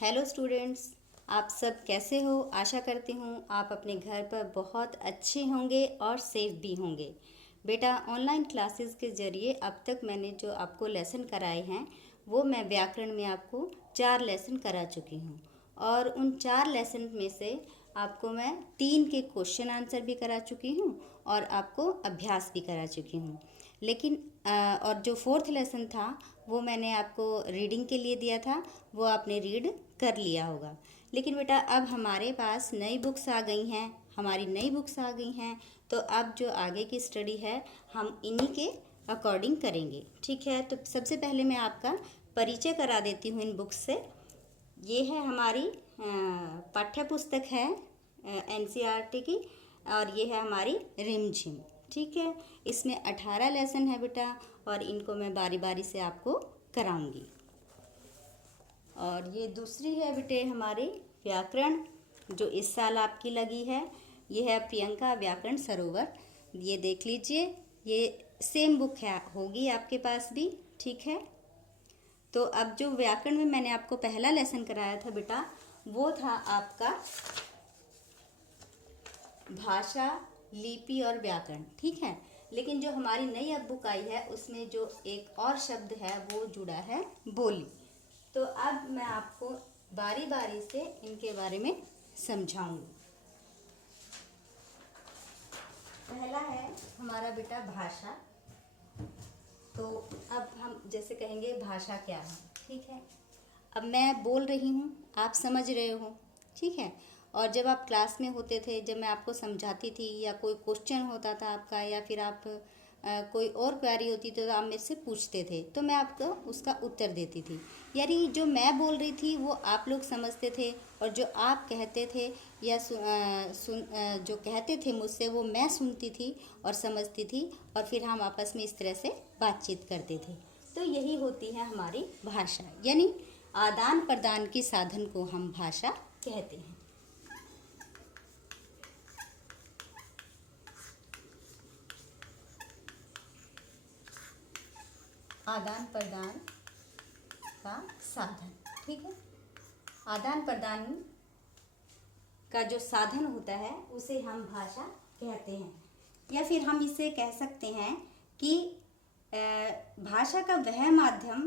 Hello students, आप सब कैसे हो। आशा करती हूँ आप अपने घर पर बहुत अच्छे होंगे और सेफ भी होंगे। बेटा, ऑनलाइन क्लासेस के ज़रिए अब तक मैंने जो आपको लेसन कराए हैं वो मैं व्याकरण में आपको 4 लेसन करा चुकी हूँ। और उन 4 लेसन में से आपको मैं 3 के क्वेश्चन आंसर भी करा चुकी हूँ और आपको अभ्यास भी करा चुकी हूँ। लेकिन और जो 4th लेसन था वो मैंने आपको रीडिंग के लिए दिया था, वो आपने रीड कर लिया होगा। लेकिन बेटा, अब हमारे पास नई बुक्स आ गई हैं, हमारी नई बुक्स आ गई हैं, तो अब जो आगे की स्टडी है हम इन्हीं के अकॉर्डिंग करेंगे। ठीक है, तो सबसे पहले मैं आपका परिचय करा देती हूँ इन बुक्स से। ये है हमारी पाठ्य पुस्तक है एनसीईआरटी की, और ये है हमारी रिमझिम। ठीक है, इसमें 18 लेसन है बेटा, और इनको मैं बारी बारी से आपको कराऊंगी। और ये दूसरी है बेटे हमारी व्याकरण, जो इस साल आपकी लगी है। ये है प्रियंका व्याकरण सरोवर। ये देख लीजिए, ये सेम बुक है, होगी आपके पास भी। ठीक है, तो अब जो व्याकरण में मैंने आपको पहला लेसन कराया था बेटा, वो था आपका भाषा, लिपि और व्याकरण। ठीक है, लेकिन जो हमारी नई अब बुक आई है उसमें जो एक और शब्द है वो जुड़ा है बोली। तो अब मैं आपको बारी बारी से इनके बारे में समझाऊंगी। पहला है हमारा बेटा भाषा। तो अब हम जैसे कहेंगे भाषा क्या है। ठीक है, अब मैं बोल रही हूँ, आप समझ रहे हो। ठीक है, और जब आप क्लास में होते थे, जब मैं आपको समझाती थी या कोई क्वेश्चन होता था आपका, या फिर आप कोई और क्वेरी होती थी तो आप मेरे से पूछते थे, तो मैं आपको उसका उत्तर देती थी। यानी जो मैं बोल रही थी वो आप लोग समझते थे, और जो आप कहते थे या जो कहते थे मुझसे वो मैं सुनती थी और समझती थी, और फिर हम आपस में इस तरह से बातचीत करते थे। तो यही होती है हमारी भाषा, यानी आदान प्रदान के साधन को हम भाषा कहते हैं। आदान प्रदान का साधन। ठीक है, आदान प्रदान का जो साधन होता है उसे हम भाषा कहते हैं, या फिर हम इसे कह सकते हैं कि भाषा का वह माध्यम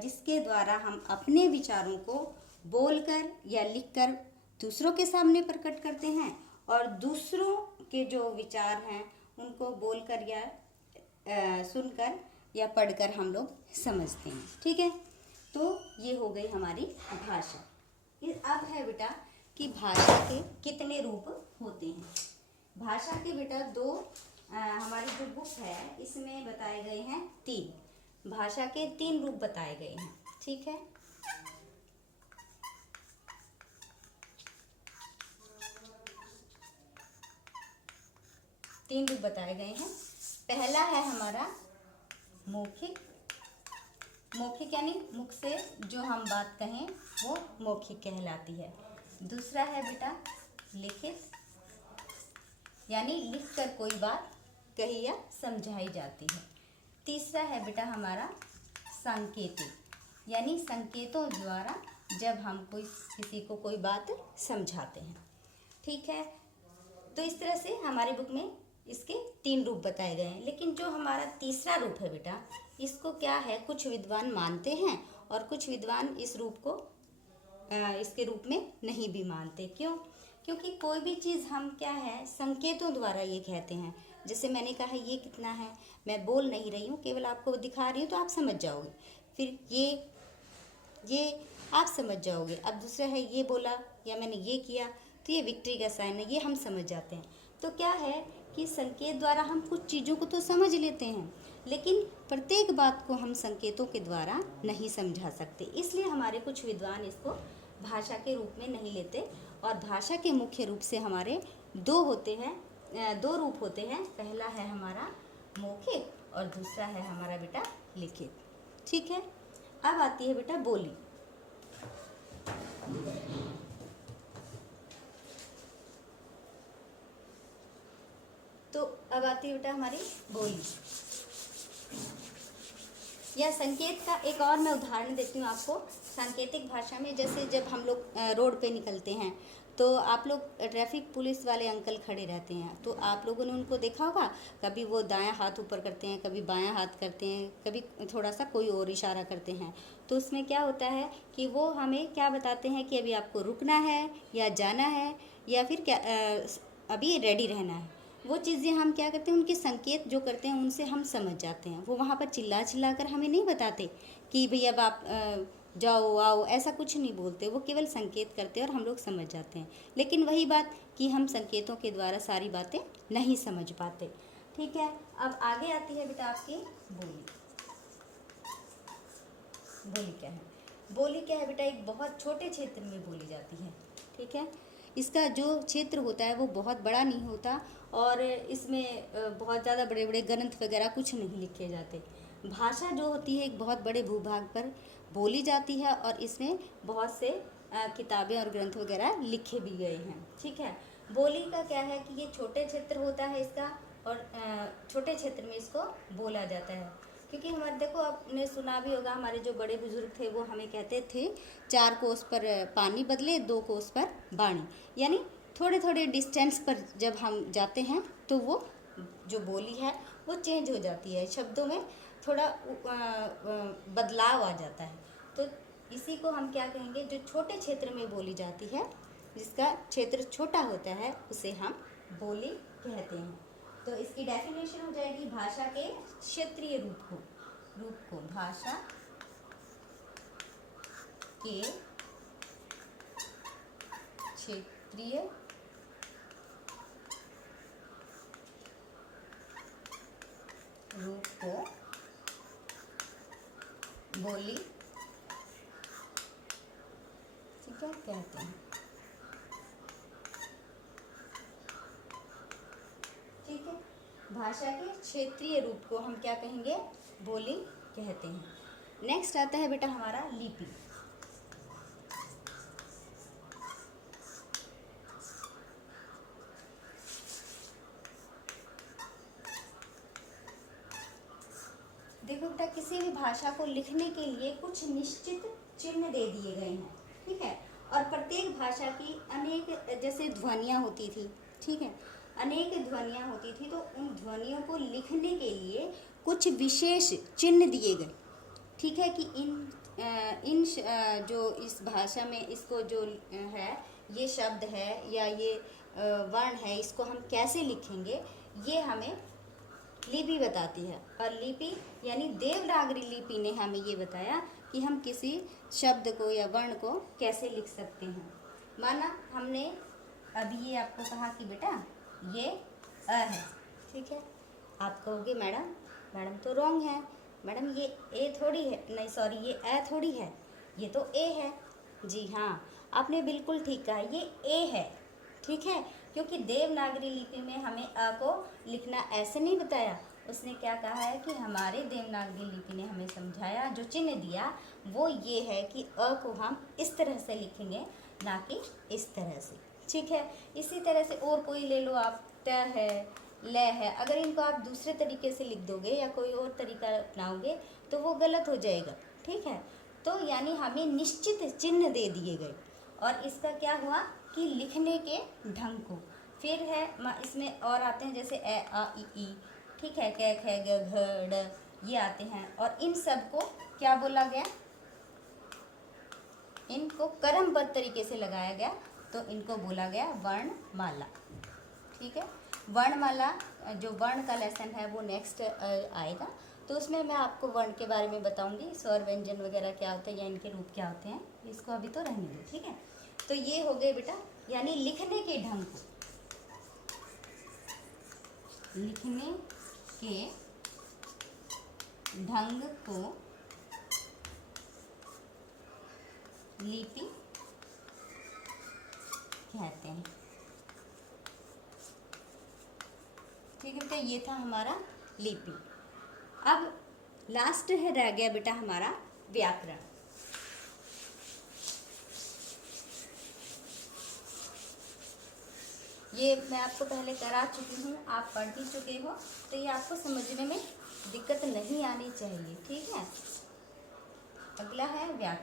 जिसके द्वारा हम अपने विचारों को बोलकर या लिखकर दूसरों के सामने प्रकट करते हैं, और दूसरों के जो विचार हैं उनको बोलकर या सुनकर या पढ़कर हम लोग समझते हैं। ठीक है, तो ये हो गई हमारी भाषा। अब है बेटा कि भाषा के कितने रूप होते हैं। भाषा के बेटा दो हमारी जो बुक है इसमें बताए गए हैं 3। भाषा के 3 रूप बताए गए हैं। ठीक है, तीन रूप बताए गए हैं। पहला है हमारा मौखिक। मौखिक यानी मुख से जो हम बात कहें वो मौखिक कहलाती है। दूसरा है बेटा लिखित, यानी लिखकर कोई बात कही या समझाई जाती है। तीसरा है बेटा हमारा सांकेतिक, यानी संकेतों द्वारा जब हम किसी को कोई बात समझाते हैं। ठीक है, तो इस तरह से हमारी बुक में इसके 3 रूप बताए गए हैं। लेकिन जो हमारा तीसरा रूप है बेटा, इसको क्या है, कुछ विद्वान मानते हैं और कुछ विद्वान इस रूप को इसके रूप में नहीं भी मानते। क्यों? क्योंकि कोई भी चीज़ हम क्या है संकेतों द्वारा ये कहते हैं। जैसे मैंने कहा है ये कितना है, मैं बोल नहीं रही हूँ, केवल आपको दिखा रही हूँ तो आप समझ जाओगे। फिर ये आप समझ जाओगे। अब दूसरा है ये बोला या मैंने ये किया, तो ये विक्ट्री का साइन है, ये हम समझ जाते हैं। तो क्या है कि संकेत द्वारा हम कुछ चीज़ों को तो समझ लेते हैं, लेकिन प्रत्येक बात को हम संकेतों के द्वारा नहीं समझा सकते। इसलिए हमारे कुछ विद्वान इसको भाषा के रूप में नहीं लेते। और भाषा के मुख्य रूप से हमारे 2 रूप होते हैं। पहला है हमारा मौखिक और दूसरा है हमारा बेटा लिखित। ठीक है, अब आती है बेटा बोली। तो अब आती है बेटा हमारी बोली। या संकेत का एक और मैं उदाहरण देती हूँ आपको। सांकेतिक भाषा में जैसे जब हम लोग रोड पे निकलते हैं तो आप लोग, ट्रैफिक पुलिस वाले अंकल खड़े रहते हैं तो आप लोगों ने उनको देखा होगा, कभी वो दायां हाथ ऊपर करते हैं, कभी बायां हाथ करते हैं, कभी थोड़ा सा कोई और इशारा करते हैं। तो उसमें क्या होता है कि वो हमें क्या बताते हैं कि अभी आपको रुकना है या जाना है या फिर क्या अभी रेडी रहना है। वो चीज़ें हम क्या करते हैं, उनके संकेत जो करते हैं उनसे हम समझ जाते हैं। वो वहाँ पर चिल्ला चिल्ला कर हमें नहीं बताते कि भई अब आप जाओ आओ, ऐसा कुछ नहीं बोलते। वो केवल संकेत करते हैं और हम लोग समझ जाते हैं। लेकिन वही बात कि हम संकेतों के द्वारा सारी बातें नहीं समझ पाते। ठीक है, अब आगे आती है बेटा आपकी बोली। बोली क्या है? बोली क्या है बेटा? एक बहुत छोटे क्षेत्र में बोली जाती है। ठीक है, इसका जो क्षेत्र होता है वो बहुत बड़ा नहीं होता और इसमें बहुत ज़्यादा बड़े बड़े ग्रंथ वगैरह कुछ नहीं लिखे जाते। भाषा जो होती है एक बहुत बड़े भूभाग पर बोली जाती है और इसमें बहुत से किताबें और ग्रंथ वगैरह लिखे भी गए हैं। ठीक है, बोली का क्या है कि ये छोटे क्षेत्र होता है इसका और छोटे क्षेत्र में इसको बोला जाता है। क्योंकि हमारे देखो, आपने सुना भी होगा, हमारे जो बड़े बुजुर्ग थे वो हमें कहते थे 4 कोस पर पानी बदले 2 कोस पर बाणी। यानी थोड़े थोड़े डिस्टेंस पर जब हम जाते हैं तो वो जो बोली है वो चेंज हो जाती है, शब्दों में थोड़ा बदलाव आ जाता है। तो इसी को हम क्या कहेंगे, जो छोटे क्षेत्र में बोली जाती है, जिसका क्षेत्र छोटा होता है उसे हम बोली कहते हैं। तो इसकी डेफिनेशन हो जाएगी भाषा के क्षेत्रीय रूप को भाषा के क्षेत्रीय रूप को बोली, ठीक है, कहते हैं। ठीक है, भाषा के क्षेत्रीय रूप को हम क्या कहेंगे, बोली कहते हैं। नेक्स्ट आता है बेटा हमारा लिपि। देखो बेटा, किसी भी भाषा को लिखने के लिए कुछ निश्चित चिन्ह दे दिए गए हैं। ठीक है, और प्रत्येक भाषा की अनेक जैसे ध्वनियाँ होती थी। ठीक है, अनेक ध्वनियाँ होती थी, तो उन ध्वनियों को लिखने के लिए कुछ विशेष चिन्ह दिए गए। ठीक है, कि जो इस भाषा में इसको जो है, ये शब्द है या ये वर्ण है, इसको हम कैसे लिखेंगे, ये हमें लिपि बताती है। और लिपि यानी देवनागरी लिपि ने हमें ये बताया कि हम किसी शब्द को या वर्ण को कैसे लिख सकते हैं। माना हमने अभी ये आपको कहा कि बेटा ये अ है। ठीक है, आप कहोगे मैडम तो रॉन्ग है, मैडम ये ए थोड़ी है, नहीं सॉरी ये अ थोड़ी है, ये तो ए है। जी हाँ, आपने बिल्कुल ठीक कहा, ये ए है। ठीक है, क्योंकि देवनागरी लिपि में हमें अ को लिखना ऐसे नहीं बताया। उसने क्या कहा है कि हमारे देवनागरी लिपि ने हमें समझाया, जो चिन्ह दिया वो ये है कि अ को हम इस तरह से लिखेंगे, ना कि इस तरह से। ठीक है, इसी तरह से और कोई ले लो आप, त है, ल है, अगर इनको आप दूसरे तरीके से लिख दोगे या कोई और तरीका अपनाओगे तो वो गलत हो जाएगा। ठीक है, तो यानी हमें निश्चित चिन्ह दे दिए गए और इसका क्या हुआ कि लिखने के ढंग को। फिर है इसमें और आते हैं जैसे ए आ ई। ठीक है, क ख ग घ ड़, ये आते हैं और इन सब को क्या बोला गया, इनको क्रमबद्ध तरीके से लगाया गया, तो इनको बोला गया वर्णमाला। ठीक है, वर्णमाला, जो वर्ण का लेसन है वो नेक्स्ट आएगा, तो उसमें मैं आपको वर्ण के बारे में बताऊंगी, स्वर व्यंजन वगैरह क्या होते हैं या इनके रूप क्या होते हैं। इसको अभी तो रहने दो। ठीक है, तो ये हो गए बेटा, यानी लिखने के ढंग को, लिखने के ढंग को लिपि कहते हैं। ठीक है बेटा, ये था हमारा लिपि। अब लास्ट है, रह गया बेटा हमारा व्याकरण। ये मैं आपको पहले करा चुकी हूँ, आप पढ़ भी चुके हो, तो ये आपको समझने में दिक्कत नहीं आनी चाहिए। ठीक है, अगला है व्याकरण।